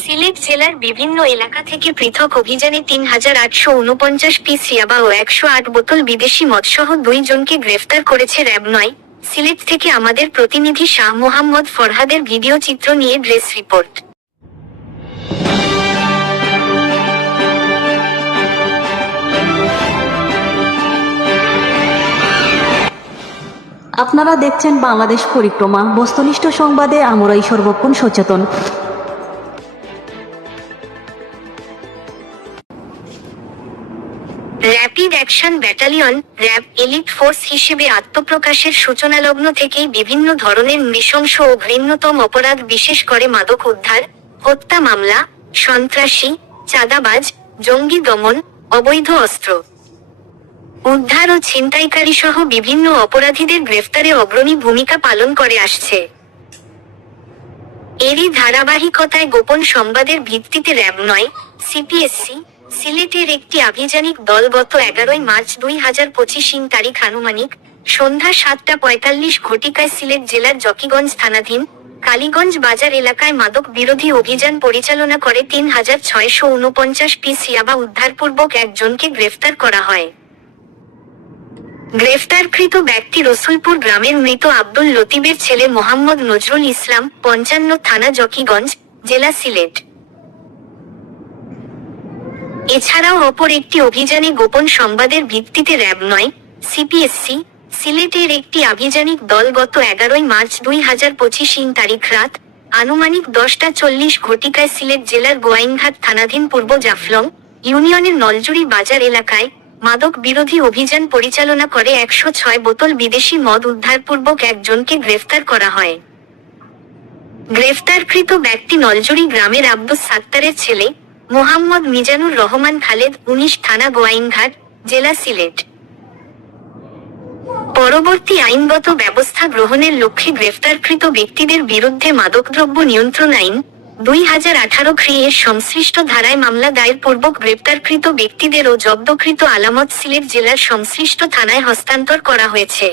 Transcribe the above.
সিলেট জেলার বিভিন্ন এলাকা থেকে পৃথক অভিযানে ৩,৮৪৯ পিস ইয়াবা ও ১০৮ বোতল বিদেশি মদসহ ২ জনকে গ্রেফতার করেছে র্যাব-৯। সিলেট থেকে আমাদের প্রতিনিধি শাহ মোহাম্মদ ফরহাদের ভিডিও চিত্র নিয়ে ডেস্ক রিপোর্ট। আপনারা দেখছেন বাংলাদেশ পরিক্রমা। বস্তুনিষ্ঠ সংবাদে আমরাই সর্বক্ষণ সচেতন। Rapid action battalion RAB elite force হিসেবে আত্মপ্রকাশের সূচনালগ্ন থেকেই বিভিন্ন ধরনের নৃশংস ও ঘৃণ্যতম অপরাধ, বিশেষ করে মাদক উদ্ধার, হত্যা মামলা, সন্ত্রাসী, চাঁদাবাজ, জঙ্গি দমন, অবৈধ অস্ত্র উদ্ধার ও ছিনতাইকারী সহ বিভিন্ন অপরাধীদের গ্রেফতারে অগ্রণী ভূমিকা পালন করে আসছে। এরই ধারাবাহিকতায় গোপন সংবাদের ভিত্তিতে র্যাব-৯ সিপিএসসি সিলেটের একটি আভিযানিক দল গত ১১ মার্চ ২০২৫ তারিখ আনুমানিক সন্ধ্যা ৭টা ৪৫ সিলেট জেলার জকিগঞ্জ থানাধীন কালীগঞ্জ বাজার এলাকায় মাদক বিরোধী অভিযান পরিচালনা করে ৩,৬৪৯ পিস ইয়াবা উদ্ধারপূর্বক একজনকে গ্রেফতার করা হয়। গ্রেফতারকৃত ব্যক্তি রসুলপুর গ্রামের মৃত আব্দুল লতিফের ছেলে মোহাম্মদ নজরুল ইসলাম, ৫৫, থানা জকিগঞ্জ, জেলা সিলেট। এছাড়াও অপর একটি অভিযানে গোপন সংবাদের ভিত্তিতে র্যাব-৯ সিপিএসসি সিলেটের একটি আভিযানিক দল গত ১১ মার্চ ২০২৫ তারিখ রাত আনুমানিক ১০টা ৪০ সিলেট জেলার গোয়াইনঘাট থানাধীন পূর্ব জাফলং ইউনিয়নের নলজুড়ি বাজার এলাকায় মাদক বিরোধী অভিযান পরিচালনা করে ১০৬ বোতল বিদেশি মদ উদ্ধারপূর্বক একজনকে গ্রেফতার করা হয়। গ্রেফতারকৃত ব্যক্তি নলজুড়ি গ্রামের আব্দুস সাত্তারের ছেলে মোহাম্মদ মিজানুর রহমান খালেদ, ১৯, থানা গোয়াইনঘাট, জেলা সিলেট। পরবর্তী আইনগত ব্যবস্থা গ্রহণের লক্ষ্যে গ্রেফতারকৃত ব্যক্তিদের বিরুদ্ধে মাদকদ্রব্য নিয়ন্ত্রণ আইন ২০১৮ এর সংশ্লিষ্ট ধারায় মামলা দায়ের পূর্বক গ্রেফতারকৃত ব্যক্তিদের ও জব্দকৃত আলামত সিলেট জেলার সংশ্লিষ্ট থানায় হস্তান্তর করা হয়েছে।